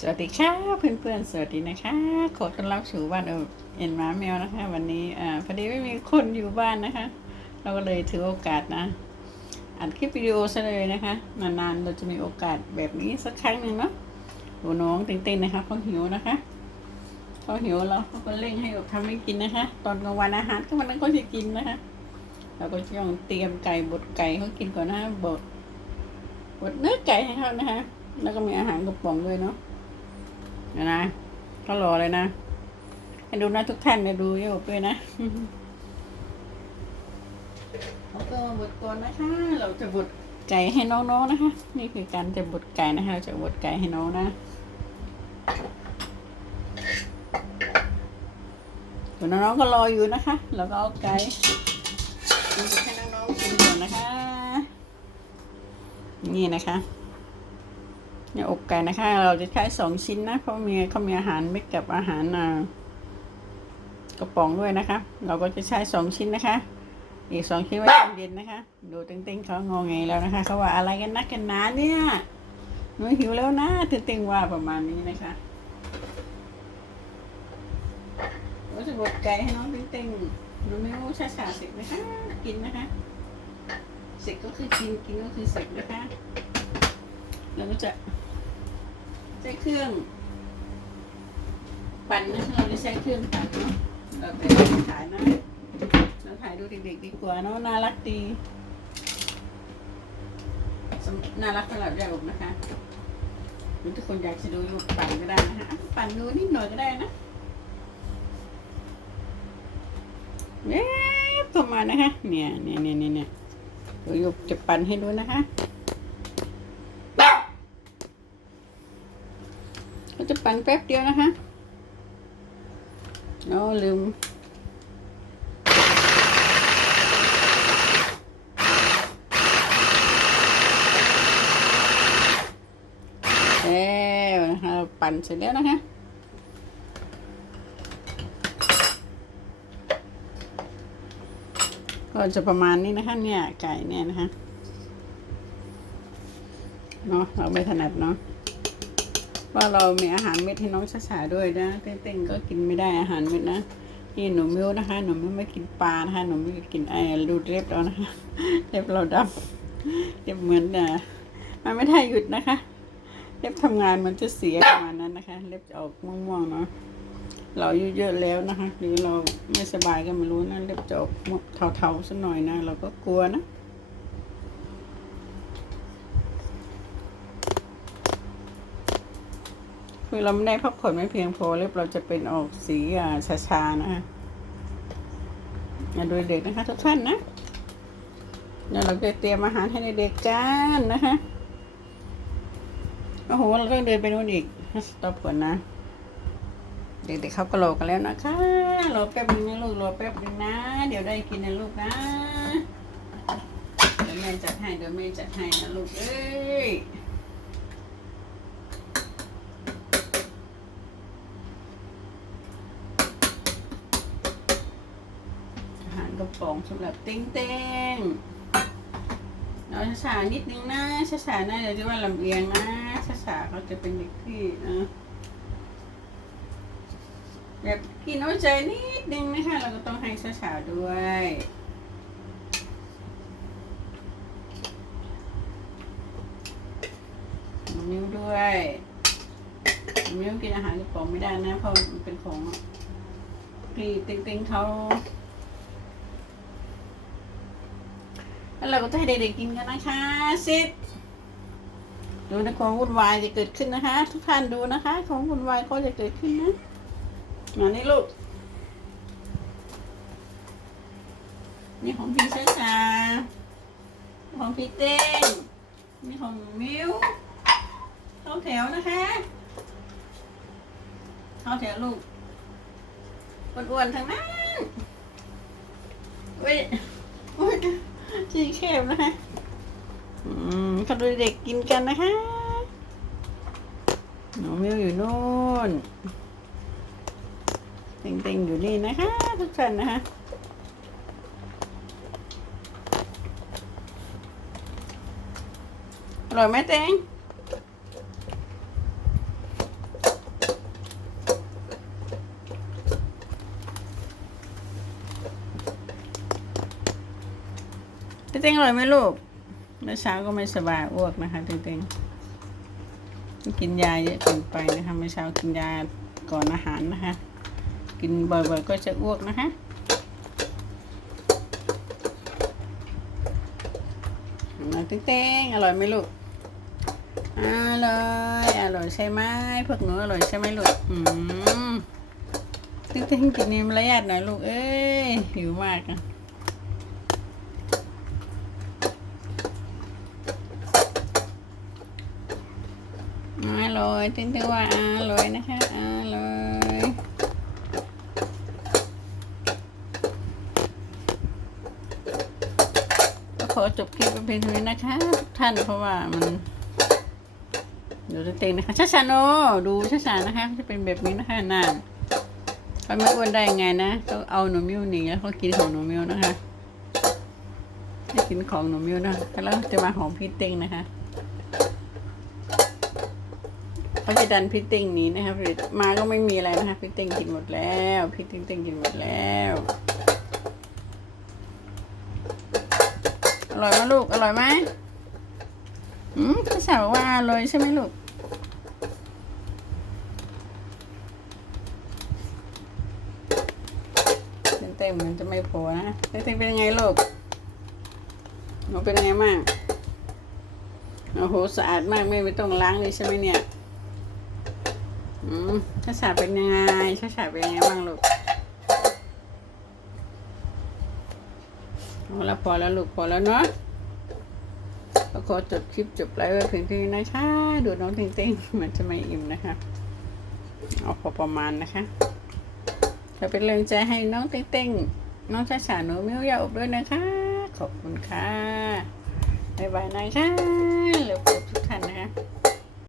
สวัสดีค่ะเพื่อนๆ สวัสดีนะคะ ขอต้อนรับสู่บ้านเออเอ็นหมาแมวนะคะ วันนี้อ่าพอดีไม่มีคนอยู่บ้านนะคะ เราก็เลยถือโอกาสนะอัดคลิปวิดีโอซะเลยนะคะนานๆเราจะมีโอกาสแบบนี้สักครั้งหนึ่งเนาะดูน้องเต้นๆนะคะเขาหิวนะคะเขาหิวเราเขาก็เร่งให้อดทำให้กินนะคะ ตอนกลางวันอาหารก็มันนั้นก็จะกินนะคะเราก็จะต้องเตรียมไก่บดไก่เขากินก่อนนะบดบดเนื้อไก่ให้เขานะคะ แล้วก็มีอาหารกระป๋องด้วยเนาะ นะนะก็รอเลยนะให้ดูนะทุกท่านนะดูโยกด้วยนะแล้วก็บดก่อนนะคะ เราจะบดไก่ให้น้องๆนะคะ นี่คือการจะบดไก่นะคะเราจะบดไก่ให้น้องนะส่วนน้องๆก็รออยู่นะคะ แล้วก็เอาไก่ให้น้องๆกินก่อนนะคะ นี่นะคะ เนี่ยอกไก่นะคะ เราจะใช้สองชิ้นนะเพราะมีเขามีอาหารเม็ดกับอาหารกระป๋องด้วยนะคะ เราก็จะใช้สองชิ้นนะคะ อีกสองชิ้นไว้ตอนเย็นนะคะ ดูเต็งๆเขางอไงแล้วนะคะเขาว่าอะไรกันนักกันหนาเนี่ยหนูหิวแล้วนะเต็งๆว่าประมาณนี้นะคะเราจะบดไก่ให้น้องเต็งๆหนูไม่รู้ช้าๆเสร็จนะคะกินนะคะเสร็จก็คือกินกินก็คือเสร็จนะคะเราก็จะ ใช้เครื่องปั่นนะเราจะใช้เครื่องปั่นเนาะเราไปถ่ายนะเราถ่ายดูเด็กๆดีกว่าเนาะน่ารักดีน่ารักสำหรับยายอบนะคะหรือทุกคนอยากจะดูยายอบปั่นก็ได้นะคะปั่นดูนิดหน่อยก็ได้นะเอ๊ะประมานะคะเนี่ยเนี่ยเนี่ยเนี่ยเนี่ยเดี๋ยวยายอบจะปั่นให้ดูนะคะ เรา จะปั่นแป๊บเดียวนะคะเราลืม แล้วนะคะเราปั่นเสร็จแล้วนะคะก็จะประมาณนี้นะคะเนี่ยไก่เนี่ยนะคะเนาะเราไม่ถนัดเนาะ ว่าเรามีอาหารเม็ดให้น้องช้าๆด้วยนะเต้งๆก็กินไม่ได้อาหารเม็ดนะนี่หนูมิ้วนะคะ หนูมิ้วไม่กินปลานะคะหนูมิ้วกินไอ้รูดเล็บเรานะคะเล็บเราดำเล็บเหมือนอะมันไม่ได้หยุดนะคะ เล็บทำงานมันจะเสียประมาณนั้นนะคะ เล็บจะออกม่วงๆเนาะเราอายุเยอะแล้วนะคะ หรือเราไม่สบายก็ไม่รู้นะเล็บจะออกเทาๆสักหน่อยนะ เราก็กลัวนะ คือเราไม่ได้พักผ่อนไม่เพียงพอเล็บเราจะเป็นออกสีอ่าชาๆนะคะมาดูเด็กนะคะทุกท่านนะเดี๋ยวเราจะเตรียมอาหารให้เด็กๆกันนะคะโอ้โหเราต้องเดินไปนู่นอีกสต็อปก่อนนะ เด็กๆเขาก็รอกันแล้วนะคะรอแป๊บนึงนะลูกรอแป๊บนึงนะ เดี๋ยวได้กินนะลูกนะเดี๋ยวแม่จัดให้เดี๋ยวแม่จัดให้นะลูกเอ้ย อาหาร กระป๋องสำหรับเต้งเต้งเราช้าๆนิดนึงนะช้าๆนะเดี๋ยวจะว่าลำเอียงนะช้าๆเขาจะเป็นเด็กที่นะแบบกินเอาใจนิดนึงนะคะเราก็ต้องให้ช้าๆด้วยนิ้วด้วยนิ้วกินอาหารกระป๋องไม่ได้นะเพราะมันเป็นของที่เต็งๆเขา แล้วเราก็จะให้เด็กๆกินกันนะคะสิบดูนะความวุ่นวายจะเกิดขึ้นนะคะ ทุกท่านดูนะคะความวุ่นวายก็จะเกิดขึ้นนะมานี่ลูกนี่ของพี่ชาชาของพี่เต้งนี่ของมิวเข้าแถวนะคะเข้าแถวลูกอ้วนๆทั้งนั้นเว้ยโอ้ย ที่แคบนะคะอืมเขาดูเด็กกินกันนะคะหนูมิวอยู่นู่นเต็งๆอยู่นี่นะคะ ทุกท่านนะคะอร่อยไหมเต็ง พี่เต้งอร่อยไหมลูกเมื่อเช้าก็ไม่สบายอ้วกนะคะพี่เต้งกินยาเยอะเกินไปนะคะเมื่อเช้ากินยาก่อนอาหารนะคะ กินบ่อยๆก็จะอ้วกนะคะน้องเต้งอร่อยไหมลูกอร่อยอร่อยใช่ไหมพวกหนูอร่อยใช่ไหมลูกอืมติ๊งติ๊งกินนี่มารยาทหน่อยลูกเอ้ยหิวมากอะอ ร่อยติ๊งติ๊งว่าอร่อยนะคะอร่อยก็ขอจบคลิปไปเพียงเท่านี้นะคะทุกท่านเพราะว่ามันเดูเต็งนะคะช้าๆโนดูช้านะคะ จะเป็นแบบนี้นะคะนานเขาไม่อ้วนได้ยังไงนะต้องเอาหนูมิวหนีแล้วเขากินของหนูมิวนะคะให้กินของหนูมิวนะแล้วจะมาของพี่เต็งนะคะ เขาจะดันพี่เต็งนี้นะคะมาก็ไม่มีอะไรนะคะพี่เต็งกินหมดแล้วพี่เต็งเต็งกินหมดแล้วอร่อยไหมลูกอร่อยไหมอืมพี่สาวบอกว่าอร่อยใช่ไหมลูกเต็มๆเหมือนจะไม่พอนะเต็มๆเป็นยังไงลูกหนูเป็นยังไงบ้างโอ้โหสะอาดมากไม่ไม่ต้องล้างเลยใช่ไหมเนี่ย อืมช้าสาเป็นยังไงช้าสาเป็นยังไงบ้างลูกเอาละพอแล้วลูกพอแล้วเนาะก็ขอจบคลิปจบไลฟ์ไว้เพียงเท่านี้นะคะดูน้องเต็งๆมันจะไม่อิ่มนะคะเอาพอประมาณนะคะจะเป็นแรงใจให้น้องเต็งๆน้องชาชาหนูมิ้วยาอบด้วยนะคะ ขอบคุณค่ะบ๊ายบายนะคะเหลือทุกท่านนะคะ